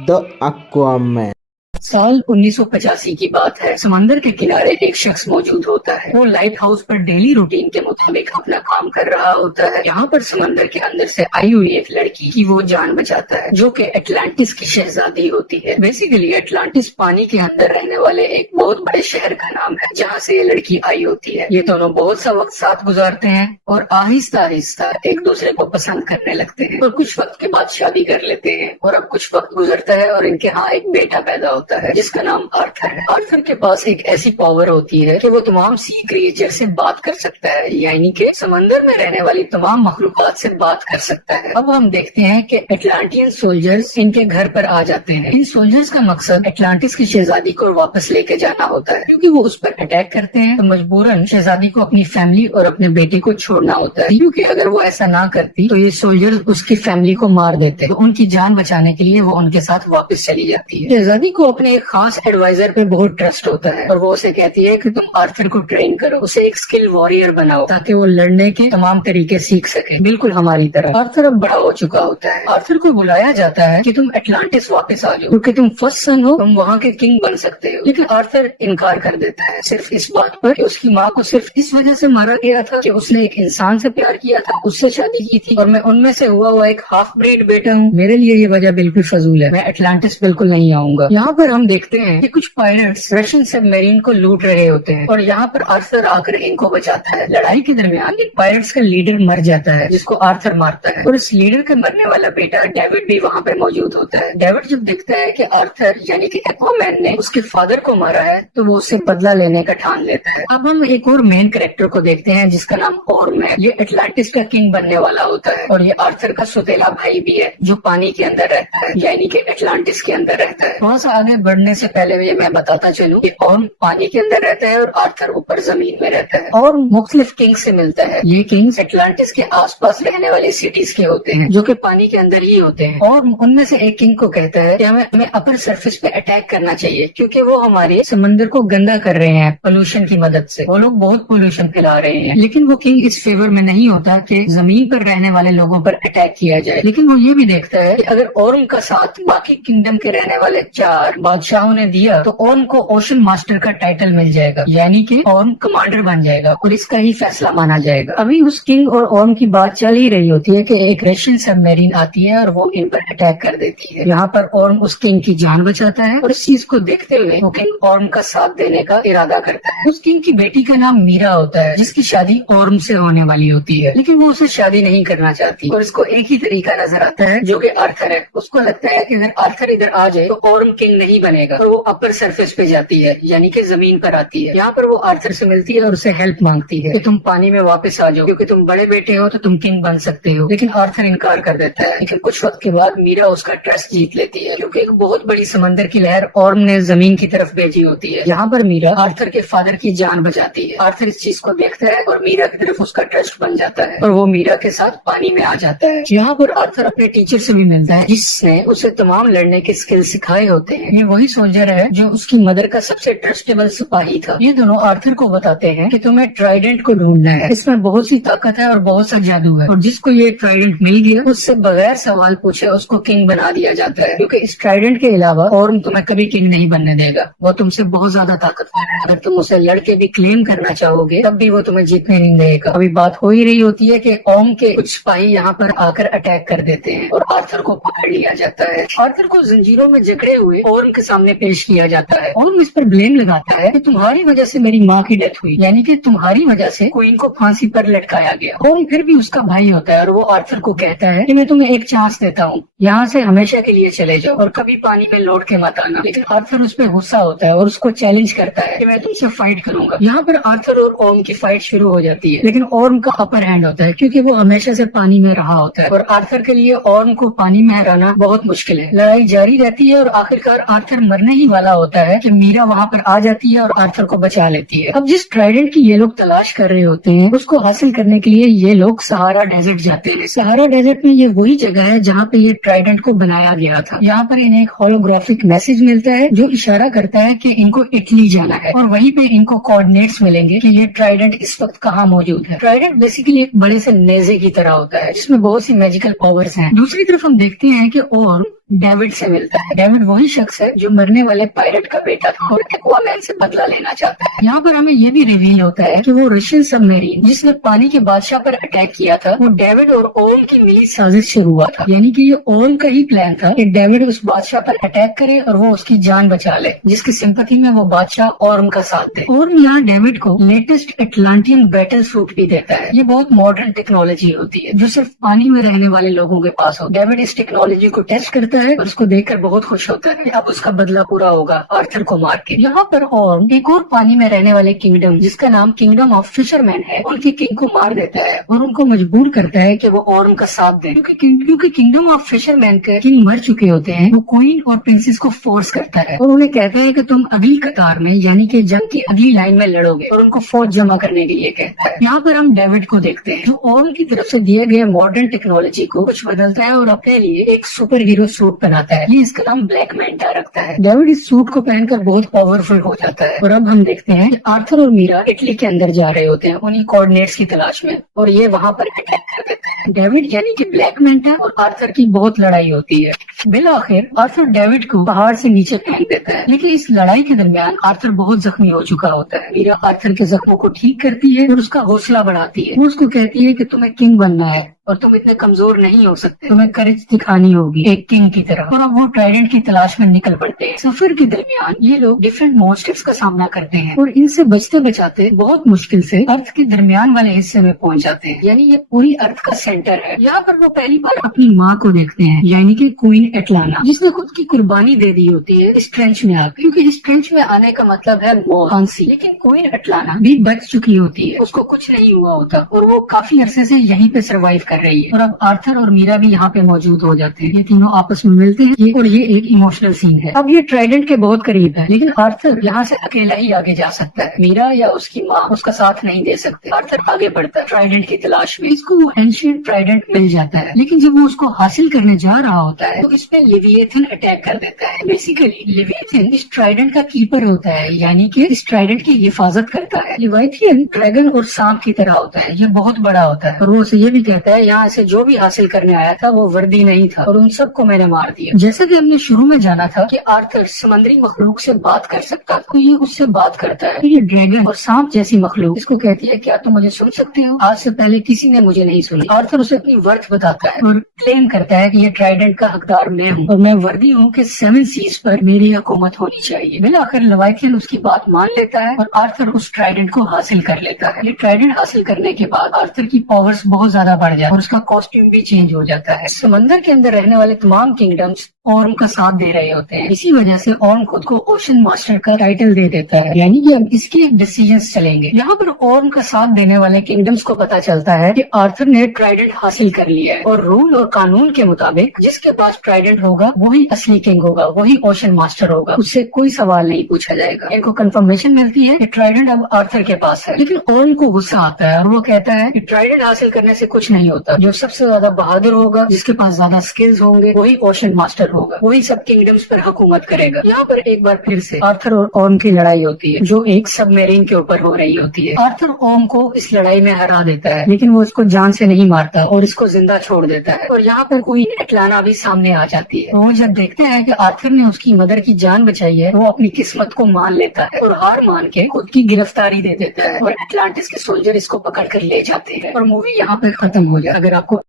The Aquaman. साल 1985 की बात है। समंदर के किनारे एक शख्स मौजूद होता है। वो लाइट हाउस पर डेली रूटीन के मुताबिक अपना काम कर रहा होता है। यहाँ पर समंदर के अंदर से आई हुई एक लड़की की वो जान बचाता है, जो कि एटलांटिस की शहजादी होती है। बेसिकली एटलांटिस पानी के अंदर रहने वाले एक बहुत बड़े शहर का नाम है, जहाँ से ये लड़की आई होती है। ये दोनों बहुत सा वक्त साथ गुजारते हैं और आहिस्ता आहिस्ता एक दूसरे को पसंद करने लगते हैं और कुछ वक्त के बाद शादी कर लेते हैं। और अब कुछ वक्त गुजरता है और इनके यहाँ एक बेटा पैदा होता है, जिसका नाम आर्थर है। आर्थर के पास एक ऐसी पावर होती है कि वो तमाम सी क्रिएचर से बात कर सकता है, यानी कि समंदर में रहने वाली तमाम मखलूकात से बात कर सकता है। अब हम देखते हैं कि एटलांटियन सोल्जर्स इनके घर पर आ जाते हैं। इन सोल्जर्स का मकसद एटलांटिस की शहजादी को वापस लेके जाना होता है, क्योंकि वो उस पर अटैक करते हैं तो मजबूरन शहजादी को अपनी फैमिली और अपने बेटे को छोड़ना होता है, क्योंकि अगर वो ऐसा ना करती तो ये सोल्जर्स उसकी फैमिली को मार देते। तो उनकी जान बचाने के लिए वो उनके साथ वापस चली जाती है। शहजादी को अपने एक खास एडवाइजर पे बहुत ट्रस्ट होता है और वो उसे कहती है कि तुम आर्थर को ट्रेन करो, उसे एक स्किल वॉरियर बनाओ ताकि वो लड़ने के तमाम तरीके सीख सके, बिल्कुल हमारी तरह। आर्थर अब बड़ा हो चुका होता है। आर्थर को बुलाया जाता है कि तुम एटलांटिस वापस आ जाओ, क्योंकि तुम फर्स्ट सन हो, तुम वहाँ के किंग बन सकते हो। लेकिन आर्थर इनकार कर देता है, सिर्फ इस बात पर कि उसकी माँ को सिर्फ इस वजह से मारा गया था कि उसने एक इंसान से प्यार किया था, उससे शादी की थी और मैं उनमें से हुआ एक हाफ ब्रीड बेटा हूँ। मेरे लिए ये वजह बिल्कुल फजूल है, मैं एटलांटिस बिल्कुल नहीं आऊंगा। यहाँ पर हम देखते हैं कि कुछ पायलट्स रशियन सबमरीन को लूट रहे होते हैं और यहाँ पर आर्थर आकर इनको बचाता है। लड़ाई के दरमियान इन पायलट्स का लीडर मर जाता है, जिसको आर्थर मारता है और इस लीडर का मरने वाला बेटा डेविड भी वहाँ पे मौजूद होता है। डेविड जब देखता है कि आर्थर यानी कि एक्वामैन ने उसके फादर को मारा है तो वो उससे बदला लेने का ठान लेता है। अब हम एक और मेन कैरेक्टर को देखते हैं, जिसका नाम ऑर्म है। ये एटलांटिस का किंग बनने वाला होता है और ये आर्थर का सौतेला भाई भी है, जो पानी के अंदर रहता है, यानी कि एटलांटिस के अंदर रहता है। थोड़ा सा आगे बढ़ने से पहले मैं बताता चलूं कि ऑर्म पानी के अंदर रहता है और आर्थर ऊपर जमीन में रहता है। और मुख्तलिफ किंग्स से मिलता है। ये किंग्स एटलांटिस के आसपास रहने वाली सिटीज के होते हैं, जो कि पानी के अंदर ही होते हैं। और उनमें से एक किंग को कहता है कि हमें अपर सरफेस पे अटैक करना चाहिए, क्योंकि वो हमारे समंदर को गंदा कर रहे हैं पोल्यूशन की मदद से। वो लोग बहुत पोल्यूशन फैला रहे हैं। लेकिन वो किंग इस फेवर में नहीं होता कि जमीन पर रहने वाले लोगों पर अटैक किया जाए। लेकिन वो ये भी देखता है कि अगर ऑर्म का साथ बाकी किंगडम के रहने वाले 4 बादशाहों ने दिया तो ऑर्म को ओशन मास्टर का टाइटल मिल जाएगा, यानी कि ऑर्म कमांडर बन जाएगा और इसका ही फैसला माना जाएगा। अभी उस किंग और ऑर्म की बात चल ही रही होती है कि एक रशियन सबमरीन आती है और वो इन पर अटैक कर देती है। यहाँ पर ऑर्म उस किंग की जान बचाता है और इस चीज को देखते हुए वो किंग ऑर्म का साथ देने का इरादा करता है। उस किंग की बेटी का नाम मीरा होता है, जिसकी शादी ऑर्म से होने वाली होती है, लेकिन वो उसे शादी नहीं करना चाहती और इसको एक ही तरीका नजर आता है, जो कि आर्थर है। उसको लगता है कि अगर आर्थर इधर आ जाए तो ऑर्म किंग नहीं बनेगा और वो अपर सरफेस पे जाती है, यानी कि जमीन पर आती है। यहाँ पर वो आर्थर से मिलती है और उसे हेल्प मांगती है कि तुम पानी में वापस आ जाओ, क्योंकि तुम बड़े बेटे हो तो तुम किंग बन सकते हो। लेकिन आर्थर इनकार कर देता है। लेकिन कुछ वक्त के बाद मीरा उसका ट्रस्ट जीत लेती है, क्योंकि एक बहुत बड़ी समंदर की लहर ऑर्म ने जमीन की तरफ भेजी होती है। यहाँ पर मीरा आर्थर के फादर की जान बचाती है। आर्थर इस चीज को देखता है और मीरा की तरफ उसका ट्रस्ट बन जाता है और वो मीरा के साथ पानी में आ जाता है। यहाँ पर आर्थर अपने टीचर से भी मिलता है, जिसने उसे तमाम लड़ने के स्किल सिखाए होते हैं। ये वही सोल्जर है जो उसकी मदर का सबसे ट्रस्टेबल सिपाही था। ये दोनों आर्थर को बताते हैं कि तुम्हें ट्राइडेंट को ढूंढना है, इसमें बहुत सी ताकत है और बहुत सा जादू है, और जिसको ये ट्राइडेंट मिल गया उससे बगैर सवाल पूछे उसको किंग बना दिया जाता है, क्योंकि इस ट्राइडेंट के अलावा और तुम्हें कभी किंग नहीं बनने देगा। वो तुमसे बहुत ज्यादा ताकतवर है। अगर तुम उसे लड़के भी क्लेम करना चाहोगे तब भी वो तुम्हें जीतने नहीं देगा। अभी बात हो ही रही होती है कि ओम के कुछ सिपाही यहाँ पर आकर अटैक कर देते हैं और आर्थर को पकड़ लिया जाता है। आर्थर को जंजीरों में जकड़े हुए ओर्म के सामने पेश किया जाता है। ओर्म इस पर ब्लेम लगाता है कि तुम्हारी वजह से मेरी माँ की डेथ हुई, यानी कि तुम्हारी वजह से क्वीन को फांसी पर लटकाया गया। ओर्म फिर भी उसका भाई होता है और वो आर्थर को कहता है कि मैं तुम्हें एक चांस देता हूँ, यहाँ से हमेशा के लिए चले जाओ और कभी पानी में लौट के मत आना। लेकिन आर्थर उस पर गुस्सा होता है और उसको चैलेंज करता है कि मैं तुमसे फाइट करूंगा। यहाँ पर आर्थर और ओर्म की फाइट शुरू हो जाती है, लेकिन ओर्म का अपर हैंड होता है, क्योंकि वो हमेशा से पानी में रहा होता है और आर्थर के लिए ओर्म को पानी में हराना बहुत मुश्किल है। लड़ाई जारी रहती है और आखिरकार आर्थर मरने ही वाला होता है कि मीरा वहाँ पर आ जाती है और आर्थर को बचा लेती है। अब जिस ट्राइडेंट की ये लोग तलाश कर रहे होते हैं उसको हासिल करने के लिए ये लोग सहारा डेजर्ट जाते हैं। सहारा डेजर्ट में ये वही जगह है जहाँ पे ये ट्राइडेंट को बनाया गया था। यहाँ पर इन्हें एक होलोग्राफिक मैसेज मिलता है जो इशारा करता है कि इनको इटली जाना है और वहीं पे इनको कोऑर्डिनेट्स मिलेंगे कि ये ट्राइडेंट इस वक्त कहाँ मौजूद है। ट्राइडेंट बेसिकली एक बड़े से नेजे की तरह होता है जिसमें बहुत सी मैजिकल पावर्स हैं। दूसरी तरफ हम देखते हैं कि और डेविड से मिलता है। डेविड वही शख्स है जो मरने वाले पायलट का बेटा था और एक्वामैन से बदला लेना चाहता है। यहाँ पर हमें ये भी रिवील होता है कि वो रशियन सबमरीन जिसने पानी के बादशाह पर अटैक किया था वो डेविड और ओम की मिली साजिश से हुआ था। यानी कि ये ओम का ही प्लान था कि डेविड उस बादशाह पर अटैक करे और वो उसकी जान बचा ले, जिसकी सिंपैथी में वो बादशाह ओम का साथ दे। और यहाँ डेविड को लेटेस्ट एटलांटियन बैटल सूट भी देता है। ये बहुत मॉडर्न टेक्नोलॉजी होती है जो सिर्फ पानी में रहने वाले लोगों के पास हो। डेविड इस टेक्नोलॉजी को टेस्ट करता है और उसको देखकर बहुत खुश होता है। अब उसका बदला पूरा होगा आर्थर को मार के। यहाँ पर ओम एक और पानी में रहने वाले किंगडम जिसका नाम किंगडम ऑफ फिशरमैन है उनके किंग को मार देता है और उनको मजबूर करता है कि वो ओम का साथ दें, क्योंकि किंगडम ऑफ फिशरमैन के किंग मर चुके होते हैं। वो क्वीन और प्रिंसेस को फोर्स करता है और उन्हें कहता है कि तुम अगली कतार में यानी कि जंग की अगली लाइन में लड़ोगे और उनको फौज जमा करने के लिए कहता है। यहाँ पर हम डेविड को देखते हैं जो ओम की तरफ से दिए गए मॉडर्न टेक्नोलॉजी को कुछ बदलता है और अपने लिए एक सुपर हीरो सूट बनाता है। ये इसका नाम ब्लैक मैंटा रखता है। डेविड इस सूट को पहनकर बहुत पावरफुल हो जाता है और अब हम देखते हैं कि आर्थर और मीरा इटली के अंदर जा रहे होते हैं उन्हीं कोऑर्डिनेट्स की तलाश में और ये वहाँ पर अटैक कर देता है। डेविड यानी कि ब्लैक मैंटा और आर्थर की बहुत लड़ाई होती है। बिलाखिर आर्थर डेविड को पहाड़ से नीचे फेंक देता है, लेकिन इस लड़ाई के दरमियान आर्थर बहुत जख्मी हो चुका होता है। मीरा आर्थर के जख्मों को ठीक करती है और उसका हौसला बढ़ाती है। वो उसको कहती है कि तुम्हें किंग बनना है और तुम इतने कमजोर नहीं हो सकते, तुम्हें करेज दिखानी होगी एक किंग की तरह। और अब वो ट्राइडेंट की तलाश में निकल पड़ते हैं। सफर के दरमियान ये लोग डिफरेंट मॉन्स्टर्स का सामना करते हैं और इनसे बचते बचाते बहुत मुश्किल से अर्थ के दरमियान वाले हिस्से में पहुंच जाते हैं, यानी ये पूरी अर्थ का सेंटर है। यहाँ पर वो पहली बार अपनी माँ को देखते हैं, यानी कि क्वीन एटलाना, जिसने खुद की कुर्बानी दे दी होती है इस ट्रेंच में आकर, क्योंकि इस ट्रेंच में आने का मतलब है मौत, फांसी। लेकिन क्वीन एटलाना भी बच चुकी होती है, उसको कुछ नहीं हुआ होता और वो काफी अरसे से यहीं पे सर्वाइव कर रही है। और अब आर्थर और मीरा भी यहाँ पे मौजूद हो जाते हैं। ये तीनों आपस में मिलते हैं और ये एक इमोशनल सीन है। अब ये ट्राइडेंट के बहुत करीब है, लेकिन आर्थर यहाँ से अकेला ही आगे जा सकता है। मीरा या उसकी माँ उसका साथ नहीं दे सकते। आर्थर आगे बढ़ता है ट्राइडेंट की तलाश में। इसको वो एंशिएंट ट्राइडेंट मिल जाता है, लेकिन जब वो उसको हासिल करने जा रहा होता है तो इसमें लिविएथन अटैक कर देता है। बेसिकली लिविएथन इस ट्राइडेंट का कीपर होता है, यानी कि इस ट्राइडेंट की हिफाजत करता है। लिविएथन ड्रैगन और सांप की तरह होता है, ये बहुत बड़ा होता है और वो उसे ये भी कहता है यहाँ से जो भी हासिल करने आया था वो वर्दी नहीं था और उन सबको मैंने मार दिया। जैसा कि हमने शुरू में जाना था कि आर्थर समुद्री मखलूक से बात कर सकता था, तो ये उससे बात करता है। तो ये ड्रैगन और सांप जैसी मखलूक इसको कहती है क्या तुम मुझे सुन सकते हो? आज से पहले किसी ने मुझे नहीं सुनी। आर्थर उसे अपनी वर्थ बताता है और क्लेम करता है कि ये ट्राइडेंट का हकदार मैं हूँ और मैं वर्दी हूँ कि 7 सीज पर मेरी हुकूमत होनी चाहिए। बिलाखिर लेविएथन उसकी बात मान लेता है और आर्थर उस ट्राइडेंट को हासिल कर लेता है। ये ट्राइडेंट हासिल करने के बाद आर्थर की पावर्स बहुत ज्यादा बढ़ जाती है और उसका कॉस्ट्यूम भी चेंज हो जाता है। समंदर के अंदर रहने वाले तमाम किंगडम्स ओर्म का साथ दे रहे होते हैं। इसी वजह से ओर्म खुद को ओशन मास्टर का टाइटल दे देता है, यानी कि अब इसके डिसीजंस चलेंगे। यहाँ पर ओर्म का साथ देने वाले किंगडम्स को पता चलता है कि आर्थर ने ट्राइडेंट हासिल कर लिया है और रूल और कानून के मुताबिक जिसके पास ट्राइडेंट होगा वही असली किंग होगा, वही ओशन मास्टर होगा, उससे कोई सवाल नहीं पूछा जाएगा। इनको कंफर्मेशन मिलती है कि ट्राइडेंट अब आर्थर के पास है, लेकिन ओर्म को गुस्सा आता है और वो कहता है कि ट्राइडेंट हासिल करने से कुछ नहीं होता। जो सबसे ज्यादा बहादुर होगा, जिसके पास ज्यादा स्किल्स होंगे, वही ओशन मास्टर होगा, वही सब किंगडम्स पर हुकूमत करेगा। यहाँ पर एक बार फिर से आर्थर और ओर्म की लड़ाई होती है जो एक सबमरीन के ऊपर हो रही होती है। आर्थर ओर्म को इस लड़ाई में हरा देता है, लेकिन वो उसको जान से नहीं मारता और इसको जिंदा छोड़ देता है। और यहाँ पर क्वीन एटलाना भी सामने आ जाती है। वो जब देखते हैं कि आर्थर ने उसकी मदर की जान बचाई है, वो अपनी किस्मत को मान लेता है और हार मान के खुद की गिरफ्तारी दे देता है और एटलांटिस के सोल्जर इसको पकड़ कर ले जाते हैं और मूवी यहाँ पे खत्म हो जाए। अगर आपको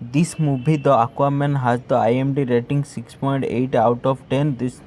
This movie, The Aquaman, has the IMDb rating 6.8 out of 10. This